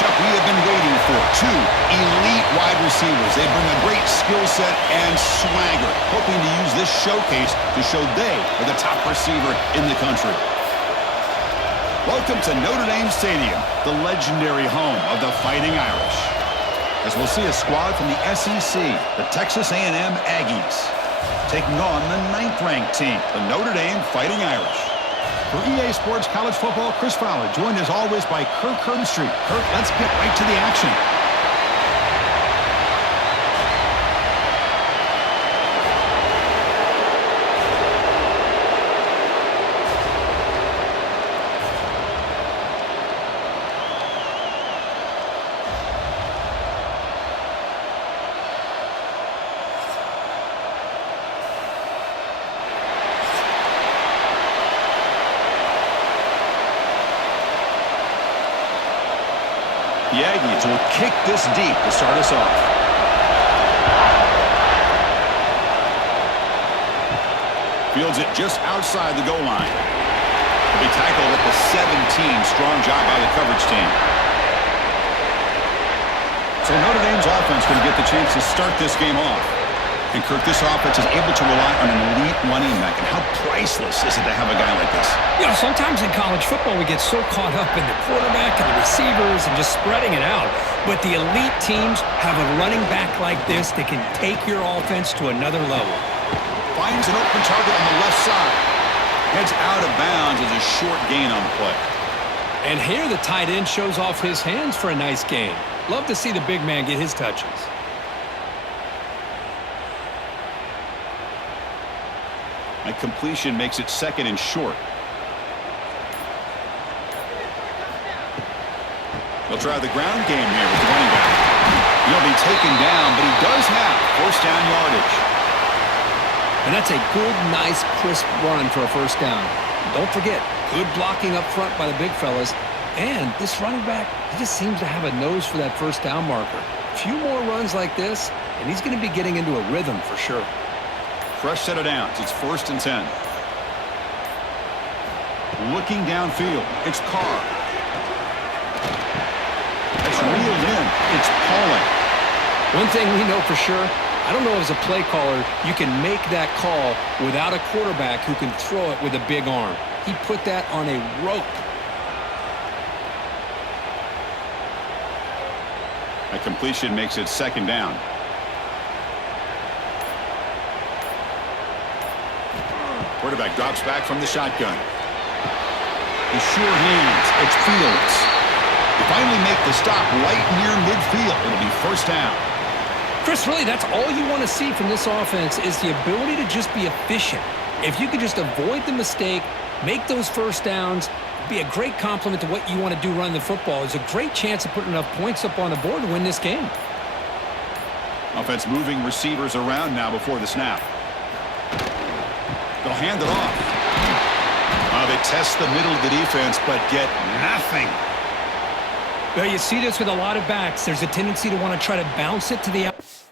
matchup we have been waiting for. Two elite wide receivers. They bring a great skill set and swagger, hoping to use this showcase to show they are the top receiver in the country. Welcome to Notre Dame Stadium, the legendary home of the Fighting Irish. As we'll see a squad from the SEC, the Texas A&M Aggies, taking on the 9th-ranked team, the Notre Dame Fighting Irish. For EA Sports College Football, Chris Fowler, joined as always by Kirk Herbstreit. Kirk, let's get right to the action. The Aggies will kick this deep to start us off. Fields it just outside the goal line. He'll be tackled at the 17. Strong job by the coverage team. So Notre Dame's offense going to get the chance to start this game off. And Kirk, this offense is able to rely on an elite running back. And how priceless is it to have a guy like this? You know, sometimes in college football we get so caught up in the quarterback and the receivers and just spreading it out. But the elite teams have a running back like this that can take your offense to another level. Finds an open target on the left side. Heads out of bounds as a short gain on the play. And here the tight end shows off his hands for a nice gain. Love to see the big man get his touches. A completion makes it 2nd and short. They'll try the ground game here with the running back. He'll be taken down, but he does have first down yardage. And that's a good, nice, crisp run for a first down. Don't forget, good blocking up front by the big fellas. And this running back, he just seems to have a nose for that first down marker. A few more runs like this, and he's going to be getting into a rhythm for sure. Fresh set of downs. It's 1st and 10. Looking downfield. It's Carr. It's reeled in. It's Pauling. One thing we know for sure, I don't know as a play caller, you can make that call without a quarterback who can throw it with a big arm. He put that on a rope. A completion makes it 2nd down. Quarterback drops back from the shotgun. The sure hands. It's Fields. They finally make the stop right near midfield. It'll be first down. Chris, really, that's all you want to see from this offense is the ability to just be efficient. If you could just avoid the mistake, make those first downs, be a great compliment to what you want to do running the football. It's a great chance of putting enough points up on the board to win this game. Offense moving receivers around now before the snap. They'll hand it off. They test the middle of the defense, but get nothing. Well, you see this with a lot of backs. There's a tendency to want to try to bounce it to the outside.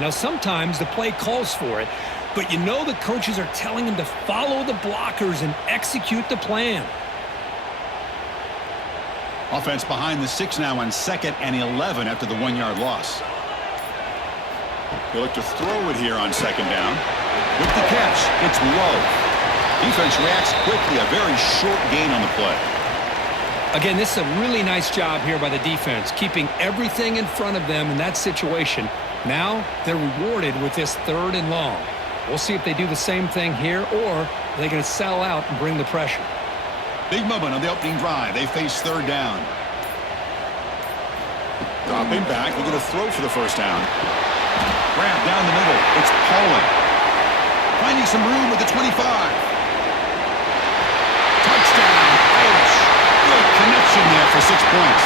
Now, sometimes the play calls for it, but you know the coaches are telling them to follow the blockers and execute the plan. Offense behind the 6 now on 2nd and 11 after the 1-yard loss. They look to throw it here on 2nd down. With the catch, it's low. Defense reacts quickly, a very short gain on the play. Again, this is a really nice job here by the defense, keeping everything in front of them in that situation. Now they're rewarded with this 3rd and long. We'll see if they do the same thing here, or are they going to sell out and bring the pressure. Big moment on the opening drive. They face 3rd down. Dropping back, they're going to throw for the first down. Grab down the middle. It's Pauling. Finding some room at the 25. Touchdown, Irish. Great connection there for 6 points.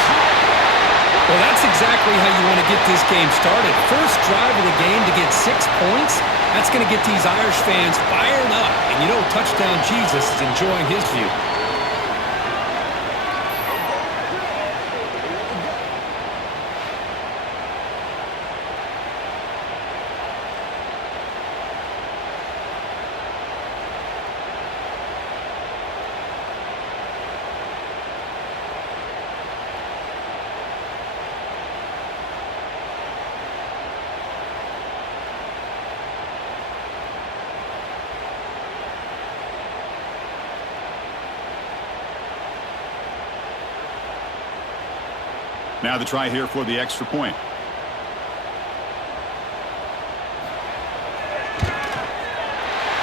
Well, that's exactly how you want to get this game started. First drive of the game to get 6 points. That's going to get these Irish fans fired up. And you know Touchdown Jesus is enjoying his view. Now the try here for the extra point.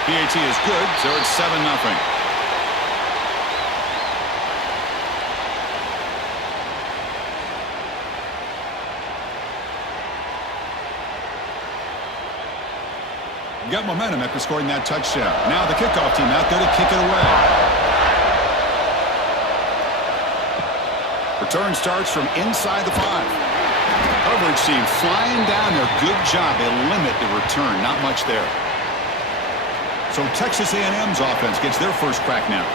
PAT is good, so it's 7-0. Got momentum after scoring that touchdown. Now the kickoff team out there to kick it away. Return starts from inside the 5. Coverage team flying down there. Good job. They limit the return. Not much there. So Texas A&M's offense gets their first crack now.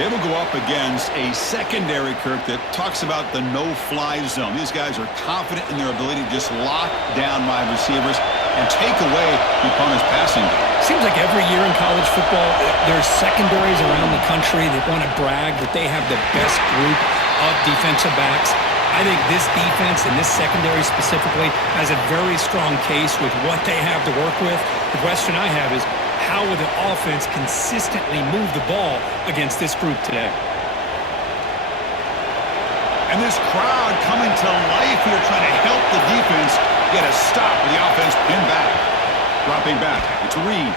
They will go up against a secondary, Kirk, that talks about the no-fly zone. These guys are confident in their ability to just lock down wide receivers and take away the opponent's passing game. Seems like every year in college football, there's secondaries around the country that want to brag that they have the best group of defensive backs. I think this defense and this secondary specifically has a very strong case with what they have to work with. The question I have is, how will the offense consistently move the ball against this group today? And this crowd coming to life here trying to help the defense get a stop with the offense pinned back. Dropping back. It's Reed.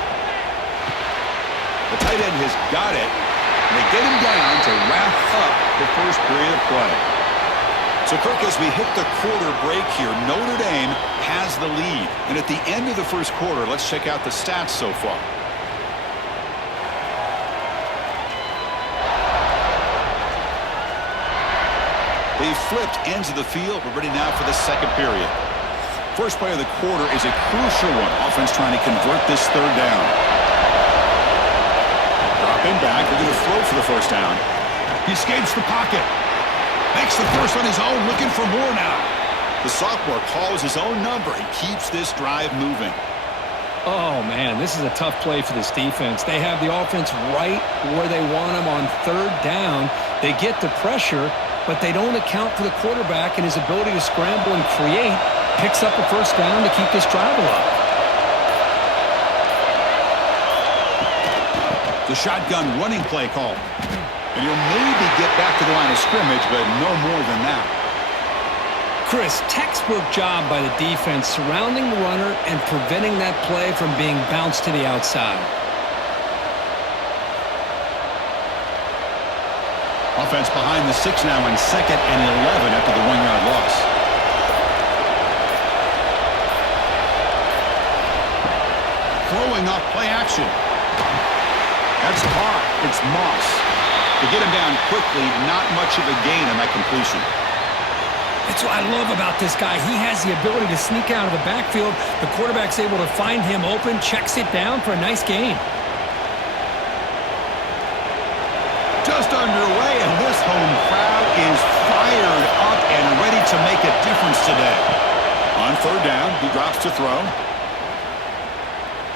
The tight end has got it. And they get him down to wrap up the first period of play. So, Kirk, as we hit the quarter break here, Notre Dame has the lead. And at the end of the first quarter, let's check out the stats so far. They flipped ends of the field. We're ready now for the second period. First play of the quarter is a crucial one. Offense trying to convert this third down. Dropping back. They're going to throw for the first down. He escapes the pocket. Makes the first on his own, looking for more now. The sophomore calls his own number and keeps this drive moving. Oh, man, this is a tough play for this defense. They have the offense right where they want them on third down. They get the pressure, but they don't account for the quarterback and his ability to scramble and create. Picks up a first down to keep this drive alive. The shotgun running play call. And he'll maybe get back to the line of scrimmage, but no more than that. Chris, textbook job by the defense surrounding the runner and preventing that play from being bounced to the outside. Offense behind the 6 now in 2nd and 11 after the 1-yard loss. Throwing off play action. That's caught. It's Moss. To get him down quickly, not much of a gain on that completion. That's what I love about this guy. He has the ability to sneak out of the backfield. The quarterback's able to find him open, checks it down for a nice gain. Just underway, and this home crowd is fired up and ready to make a difference today. On third down, he drops to throw.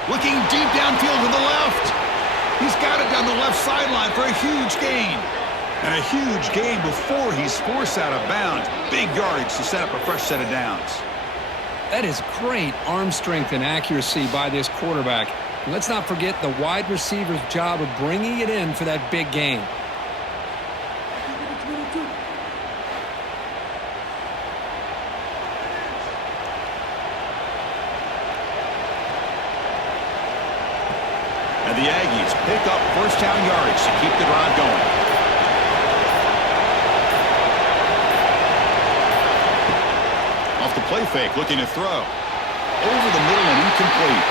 Looking deep downfield to the left. He's got it down the left sideline for a huge gain. And a huge gain before he's forced out of bounds. Big yardage to set up a fresh set of downs. That is great arm strength and accuracy by this quarterback. And let's not forget the wide receiver's job of bringing it in for that big gain. And the Aggies pick up first down yardage to keep the drive going. Off the play fake, looking to throw. Over the middle and incomplete.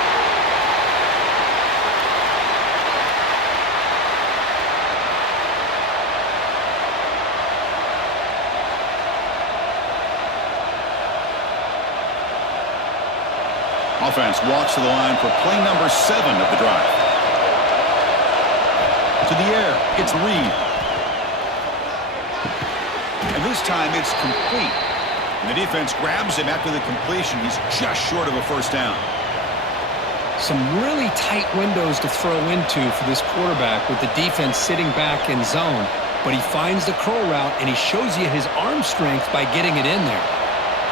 Offense walks to the line for play number 7 of the drive. To the air, it's Reed. And this time it's complete. And the defense grabs him after the completion. He's just short of a first down. Some really tight windows to throw into for this quarterback with the defense sitting back in zone. But he finds the curl route, and he shows you his arm strength by getting it in there.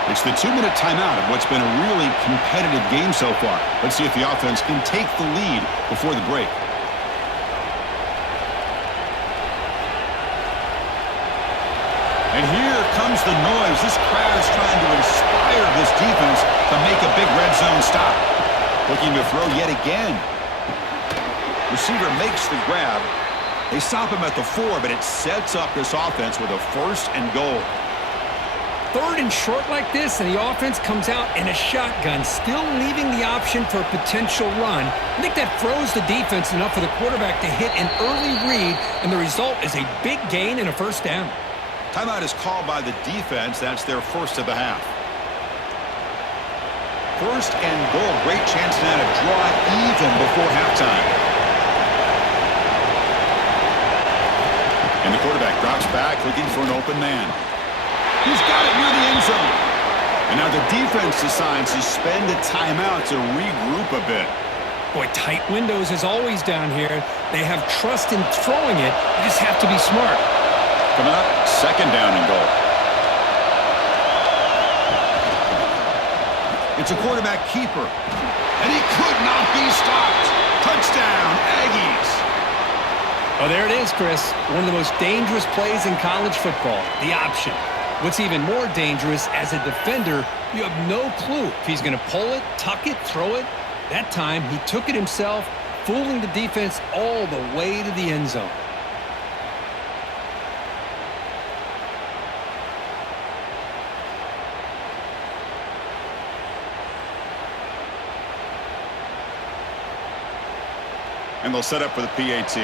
It's the 2-minute timeout of what's been a really competitive game so far. Let's see if the offense can take the lead before the break. And here comes There's the noise. This crowd is trying to inspire this defense to make a big red zone stop. Looking to throw yet again. Receiver makes the grab. They stop him at the 4, but it sets up this offense with a 1st and goal. 3rd and short like this, and the offense comes out in a shotgun, still leaving the option for a potential run. I think that throws the defense enough for the quarterback to hit an early read, and the result is a big gain and a 1st down. Timeout is called by the defense. That's their 1st of the half. 1st and goal. Great chance now to draw it even before halftime. And the quarterback drops back looking for an open man. He's got it near the end zone. And now the defense decides to spend a timeout to regroup a bit. Boy, tight windows as always down here. They have trust in throwing it. You just have to be smart. Coming up, 2nd down and goal. It's a quarterback keeper. And he could not be stopped. Touchdown, Aggies. Oh, there it is, Chris. One of the most dangerous plays in college football, the option. What's even more dangerous, as a defender, you have no clue if he's going to pull it, tuck it, throw it. That time, he took it himself, fooling the defense all the way to the end zone. And they'll set up for the PAT.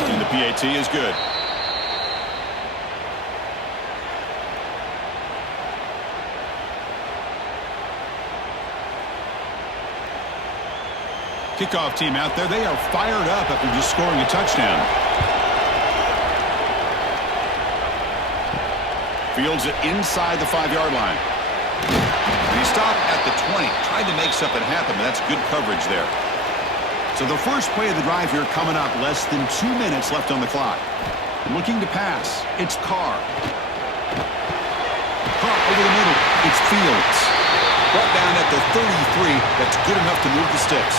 And the PAT is good. Kickoff team out there. They are fired up after just scoring a touchdown. Fields it inside the 5-yard line. And he stopped at the 20. Tried to make something happen, but that's good coverage there. So the first play of the drive here coming up. Less than 2 minutes left on the clock. Looking to pass. It's Carr. Carr over the middle. It's Fields. Brought down at the 33. That's good enough to move the sticks.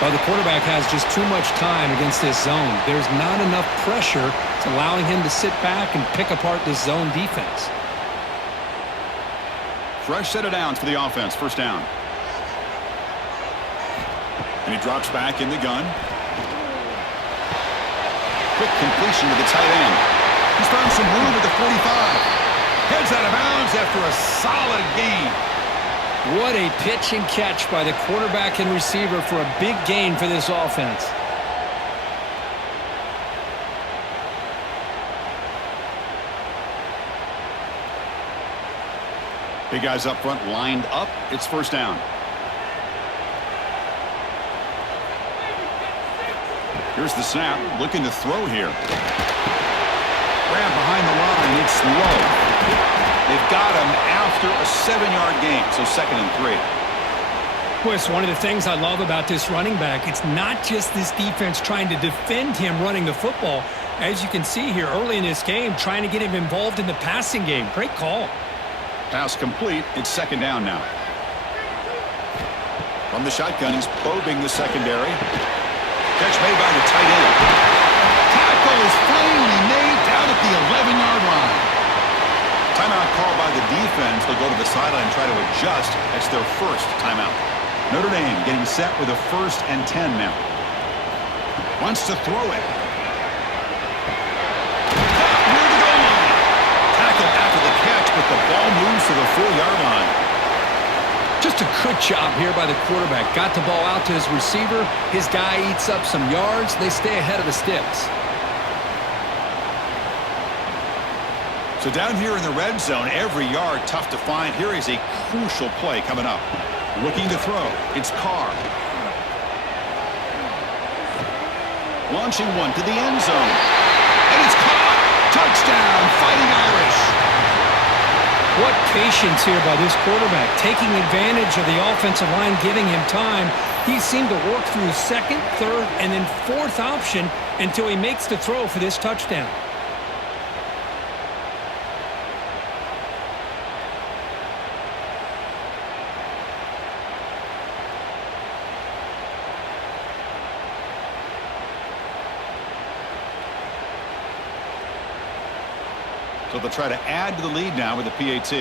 Well, the quarterback has just too much time against this zone. There's not enough pressure. It's allowing him to sit back and pick apart this zone defense. Fresh set of downs for the offense. 1st down. And he drops back in the gun. Quick completion to the tight end. He's found some room at the 45. Heads out of bounds after a solid gain. What a pitch and catch by the quarterback and receiver for a big gain for this offense. Big guys up front lined up. It's 1st down. Here's the snap. Looking to throw here. Grab behind the line. It's low. They've got him after a 7-yard gain, so 2nd and 3. Boy, it's one of the things I love about this running back. It's not just this defense trying to defend him running the football. As you can see here early in this game, trying to get him involved in the passing game. Great call. Pass complete. It's 2nd down now. From the shotgun, he's probing the secondary. Catch made by the tight end. Tackle is finally made down at the 11-yard line. Timeout called by the defense. They'll go to the sideline and try to adjust. That's their 1st timeout. Notre Dame getting set with a 1st and 10 now. Wants to throw it. Near the goal line. Tackle after the catch, but the ball moves to the 4-yard line. Just a good job here by the quarterback. Got the ball out to his receiver. His guy eats up some yards. They stay ahead of the sticks. So down here in the red zone, every yard tough to find. Here is a crucial play coming up. Looking to throw. It's Carr. Launching one to the end zone. And it's caught. Touchdown, Fighting Irish. What patience here by this quarterback, taking advantage of the offensive line, giving him time. He seemed to work through 2nd, 3rd, and then 4th option until he makes the throw for this touchdown. So they'll try to add to the lead now with the PAT.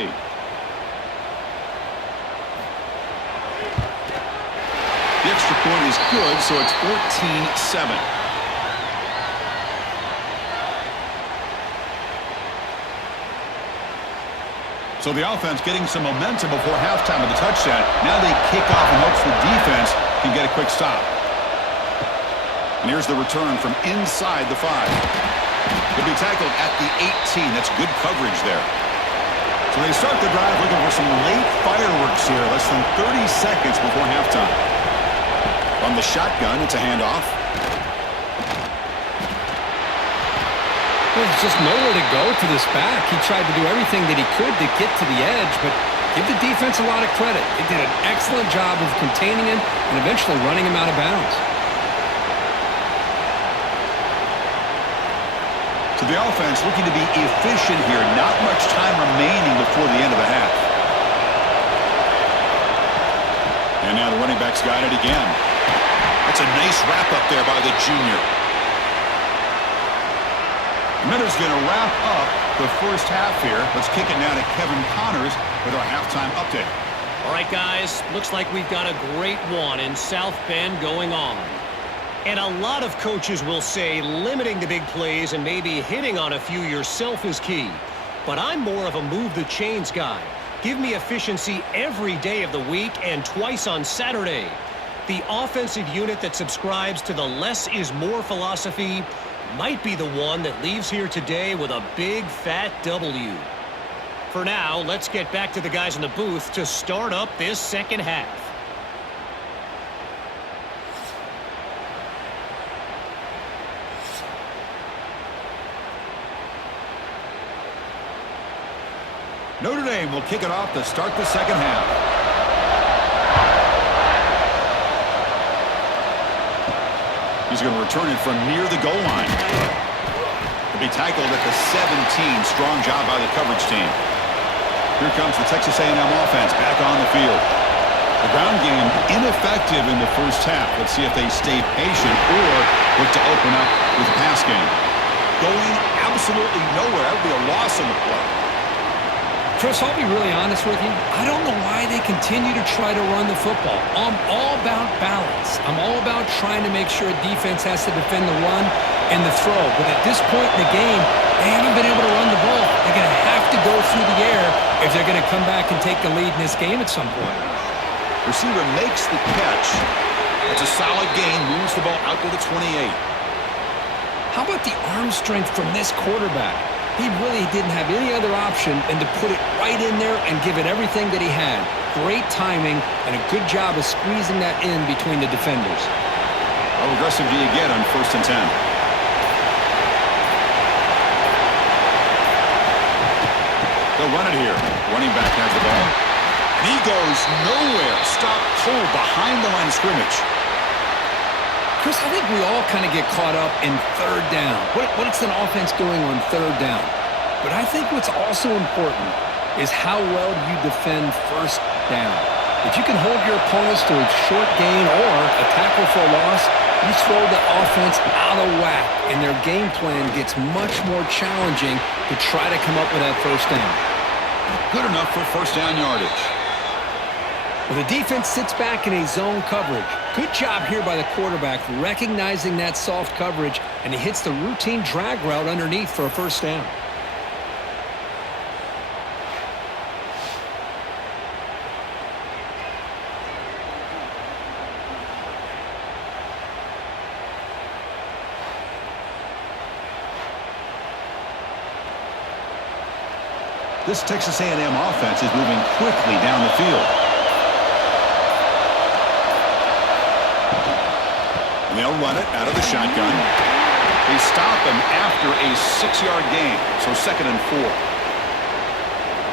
The extra point is good, so it's 14-7. So the offense getting some momentum before halftime with the touchdown. Now they kick off in hopes the defense can get a quick stop. And here's the return from inside the 5. He'll be tackled at the 18. That's good coverage there. So they start the drive looking for some late fireworks here. Less than 30 seconds before halftime. From the shotgun, it's a handoff. There's just nowhere to go to this back. He tried to do everything that he could to get to the edge, but give the defense a lot of credit. They did an excellent job of containing him and eventually running him out of bounds. So the offense looking to be efficient here. Not much time remaining before the end of the half. And now the running back's got it again. That's a nice wrap up there by the junior. Minter's going to wrap up the first half here. Let's kick it now to Kevin Connors with our halftime update. All right, guys, looks like we've got a great one in South Bend going on. And a lot of coaches will say limiting the big plays and maybe hitting on a few yourself is key. But I'm more of a move the chains guy. Give me efficiency every day of the week and twice on Saturday. The offensive unit that subscribes to the less is more philosophy might be the one that leaves here today with a big fat W. For now, let's get back to the guys in the booth to start up this second half. Notre Dame will kick it off to start the second half. He's going to return it from near the goal line. He'll be tackled at the 17. Strong job by the coverage team. Here comes the Texas A&M offense back on the field. The ground game ineffective in the first half. Let's see if they stay patient or look to open up with the pass game. Going absolutely nowhere. That would be a loss on the play. Chris, I'll be really honest with you. I don't know why they continue to try to run the football. I'm all about balance. I'm all about trying to make sure a defense has to defend the run and the throw. But at this point in the game, they haven't been able to run the ball. They're going to have to go through the air if they're going to come back and take the lead in this game at some point. Receiver makes the catch. It's a solid gain. Moves the ball out to the 28. How about the arm strength from this quarterback? He really didn't have any other option than to put it right in there and give it everything that he had. Great timing and a good job of squeezing that in between the defenders. How aggressive do you get on 1st and 10? They'll run it here. Running back has the ball. And he goes nowhere. Stop cold behind the line of scrimmage. Chris, I think we all kind of get caught up in third down. What's an offense doing on third down? But I think what's also important is how well you defend first down. If you can hold your opponents to a short gain or a tackle for a loss, you throw the offense out of whack, and their game plan gets much more challenging to try to come up with that first down. Good enough for first down yardage. Well, the defense sits back in a zone coverage. Good job here by the quarterback recognizing that soft coverage, and he hits the routine drag route underneath for a first down. This Texas A&M offense is moving quickly down the field. And they'll run it out of the shotgun. They stop him after a 6-yard gain, so 2nd and 4.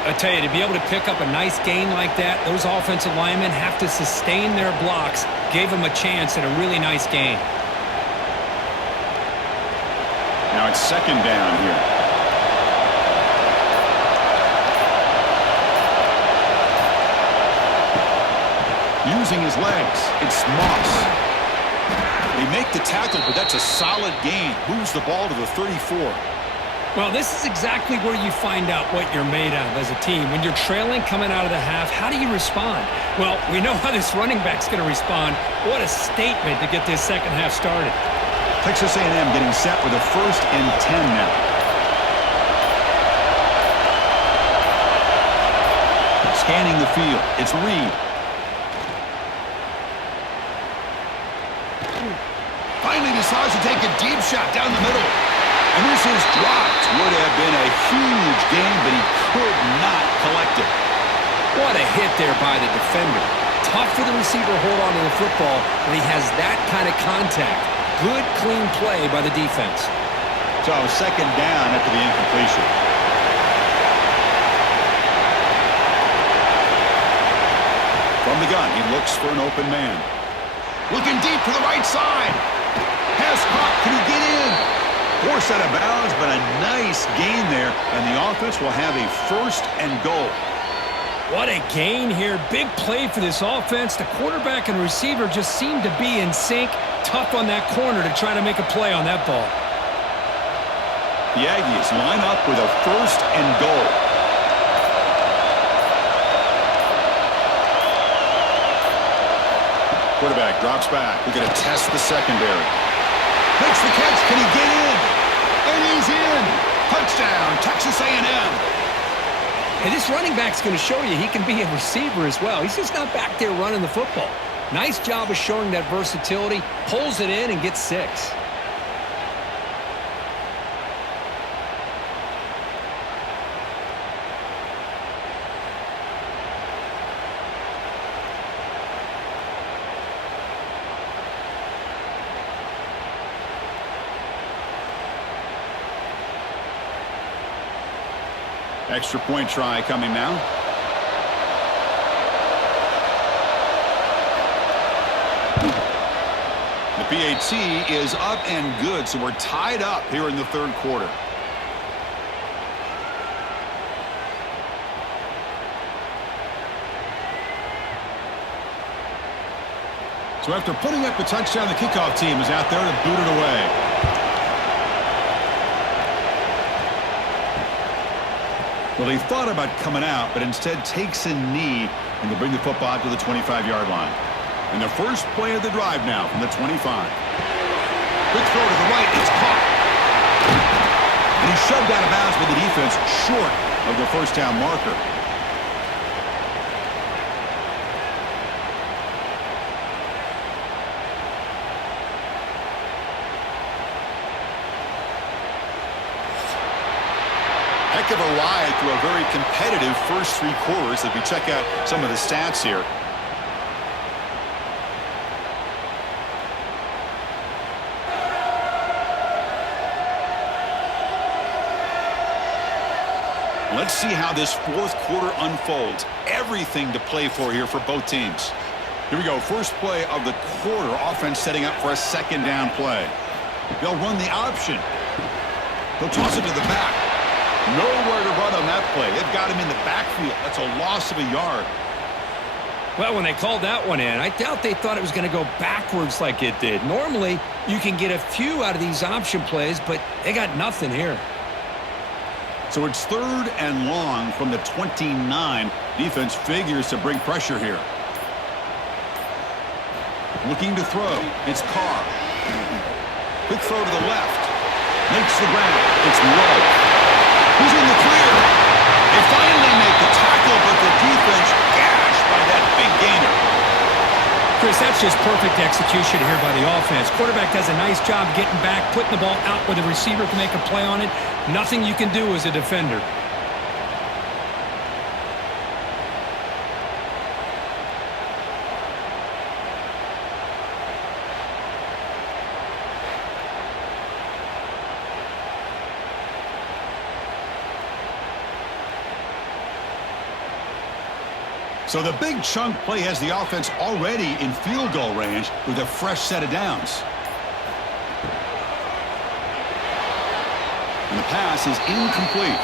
I tell you, to be able to pick up a nice gain like that, those offensive linemen have to sustain their blocks. Gave them a chance at a really nice gain. Now it's 2nd down here. Using his legs, it's Moss. They make the tackle, but that's a solid gain. Moves the ball to the 34. Well, this is exactly where you find out what you're made of as a team. When you're trailing coming out of the half, how do you respond? Well, we know how this running back's going to respond. What a statement to get this second half started. Texas A&M getting set with a 1st and 10 now. Scanning the field, it's Reed. Finally decides to take a deep shot down the middle. And this is dropped. Would have been a huge gain, but he could not collect it. What a hit there by the defender. Tough for the receiver to hold on to the football when he has that kind of contact. Good, clean play by the defense. So 2nd down after the incompletion. From the gun, he looks for an open man. Looking deep to the right side. Pass caught. Can he get in? Forced out of bounds, but a nice gain there, and the offense will have a 1st and goal. What a gain here. Big play for this offense. The quarterback and receiver just seem to be in sync. Tough on that corner to try to make a play on that ball. The Aggies line up with a 1st and goal. Quarterback drops back. We're going to test the secondary. Makes the catch. Can he get in? And he's in. Touchdown, Texas A&M. And this running back's going to show you he can be a receiver as well. He's just not back there running the football. Nice job of showing that versatility. Pulls it in and gets 6. Extra point try coming now. The PAT is up and good, so we're tied up here in the 3rd quarter. So after putting up the touchdown, the kickoff team is out there to boot it away. Well, he thought about coming out, but instead takes a knee and to bring the football to the 25-yard line. And the first play of the drive now from the 25. Quick throw to the right. It's caught. And he's shoved out of bounds with the defense short of the 1st down marker. Heck of a ride through a very competitive first 3 quarters as we check out some of the stats here. Let's see how this 4th quarter unfolds. Everything to play for here for both teams. Here we go. First play of the quarter. Offense setting up for a 2nd down play. They'll run the option. They'll toss it to the back. Nowhere to run on that play. They've got him in the backfield. That's a loss of a yard. Well, when they called that one in, I doubt they thought it was going to go backwards like it did. Normally, you can get a few out of these option plays, but they got nothing here. So it's 3rd and long from the 29. Defense figures to bring pressure here. Looking to throw. It's Carr. Quick throw to the left. Makes the ground. It's low. He's in the clear. They finally make the tackle, but the defense gashed by that big gainer. Chris, that's just perfect execution here by the offense. Quarterback does a nice job getting back, putting the ball out where the receiver can make a play on it. Nothing you can do as a defender. So the big chunk play has the offense already in field goal range with a fresh set of downs. And the pass is incomplete.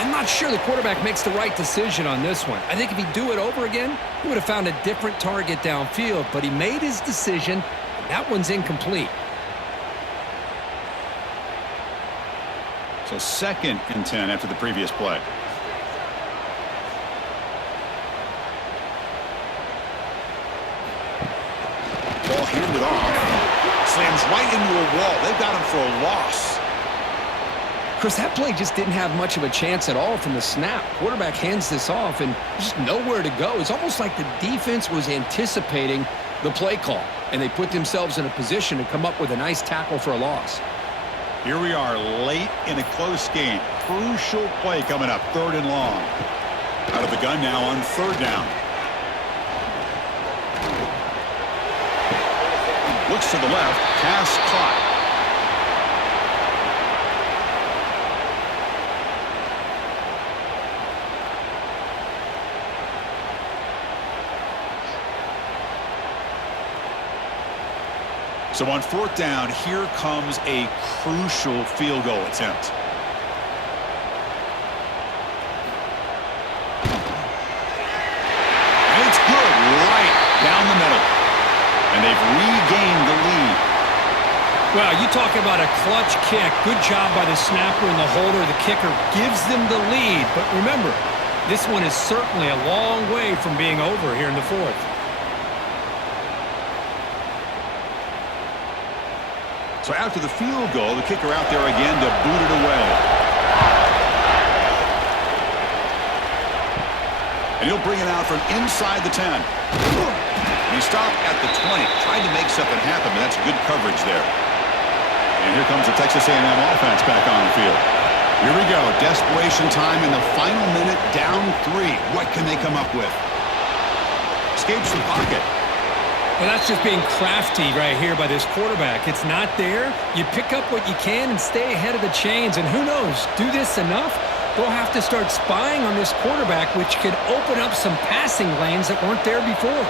I'm not sure the quarterback makes the right decision on this one. I think if he'd do it over again, he would have found a different target downfield, but he made his decision, and that one's incomplete. So 2nd and 10 after the previous play. Ball handed off. Slams right into a wall. They've got him for a loss. Chris, that play just didn't have much of a chance at all from the snap. Quarterback hands this off and just nowhere to go. It's almost like the defense was anticipating the play call, and they put themselves in a position to come up with a nice tackle for a loss. Here we are late in a close game. Crucial play coming up, 3rd and long. Out of the gun now on 3rd down. Looks to the left, pass caught. So on 4th down, here comes a crucial field goal attempt. And it's good, right down the middle. And they've regained the lead. Well, you talk about a clutch kick. Good job by the snapper and the holder. The kicker gives them the lead. But remember, this one is certainly a long way from being over here in the 4th. So after the field goal, the kicker out there again to boot it away. And he'll bring it out from inside the 10. And he stopped at the 20. Tried to make something happen, but that's good coverage there. And here comes the Texas A&M offense back on the field. Here we go. Desperation time in the final minute, down 3. What can they come up with? Escapes the pocket. Well, that's just being crafty right here by this quarterback. It's not there. You pick up what you can and stay ahead of the chains. And who knows, do this enough, they'll have to start spying on this quarterback, which could open up some passing lanes that weren't there before.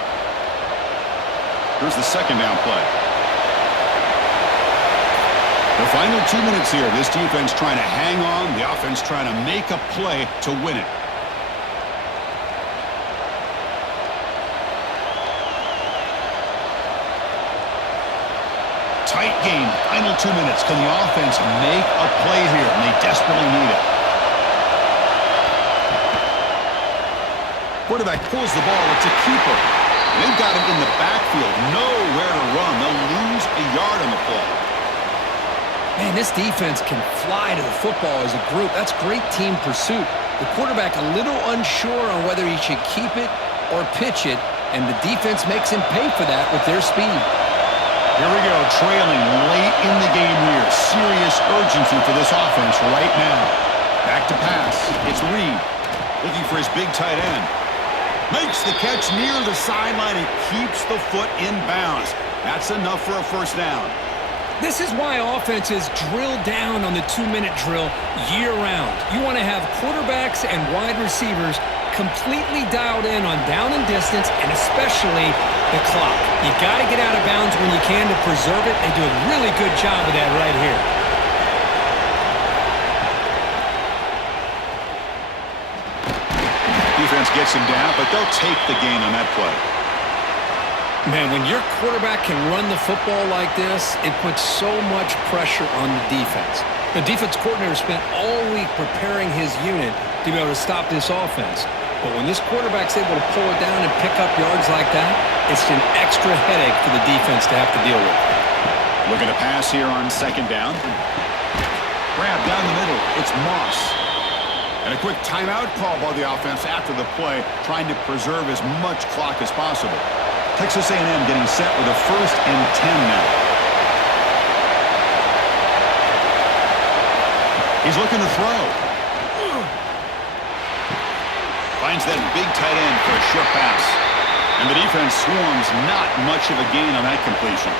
Here's the 2nd down play. The final 2 minutes here. This defense trying to hang on. The offense trying to make a play to win it. Tight game. Final 2 minutes. Can the offense make a play here? And they desperately need it. Quarterback pulls the ball. It's a keeper. They've got him in the backfield. Nowhere to run. They'll lose a yard on the play. Man, this defense can fly to the football as a group. That's great team pursuit. The quarterback a little unsure on whether he should keep it or pitch it, and the defense makes him pay for that with their speed. Here we go, trailing late in the game here. Serious urgency for this offense right now. Back to pass. It's Reed looking for his big tight end. Makes the catch near the sideline and keeps the foot in bounds. That's enough for a 1st down. This is why offenses drill down on the 2-minute drill year-round. You want to have quarterbacks and wide receivers completely dialed in on down and distance, and especially the clock. You got to get out of bounds when you can to preserve it. They do a really good job of that right here. Defense gets him down, but they'll take the gain on that play. Man, when your quarterback can run the football like this, it puts so much pressure on the defense. The defense coordinator spent all week preparing his unit to be able to stop this offense. But when this quarterback's able to pull it down and pick up yards like that, it's an extra headache for the defense to have to deal with. Looking to pass here on 2nd down. Grab down the middle. It's Moss. And a quick timeout call by the offense after the play, trying to preserve as much clock as possible. Texas A&M getting set with a 1st and 10 now. He's looking to throw. Finds that big tight end for a short pass. And the defense swarms, not much of a gain on that completion.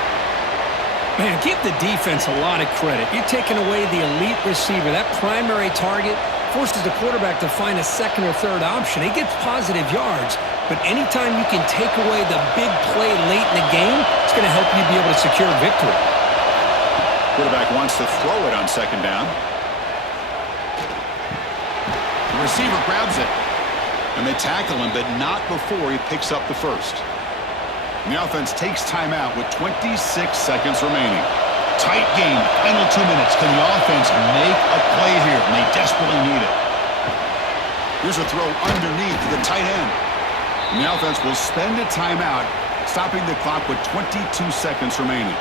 Man, give the defense a lot of credit. You're taking away the elite receiver. That primary target forces the quarterback to find a 2nd or 3rd option. He gets positive yards, but anytime you can take away the big play late in the game, it's going to help you be able to secure a victory. Quarterback wants to throw it on 2nd down. The receiver grabs it. And they tackle him, but not before he picks up the 1st. And the offense takes timeout with 26 seconds remaining. Tight game, final 2 minutes. Can the offense make a play here? Here's a throw underneath to the tight end. And the offense will spend a timeout, stopping the clock with 22 seconds remaining.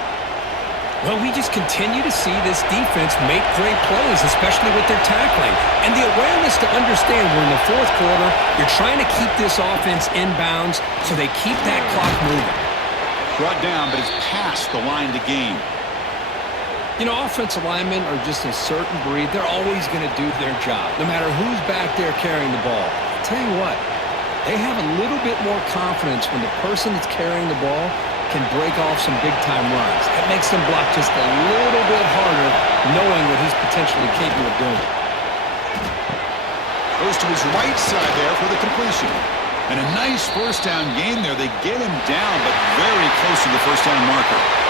Well, we just continue to see this defense make great plays, especially with their tackling. And the awareness to understand we're in the fourth quarter, you're trying to keep this offense in bounds so they keep that clock moving. Brought down, but it's past the line to gain. You know, offensive linemen are just a certain breed. They're always going to do their job, no matter who's back there carrying the ball. I'll tell you what, they have a little bit more confidence when the person that's carrying the ball can break off some big-time runs. That makes them block just a little bit harder, knowing what he's potentially capable of doing. Goes to his right side there for the completion. And a nice first down gain there. They get him down, but very close to the first down marker.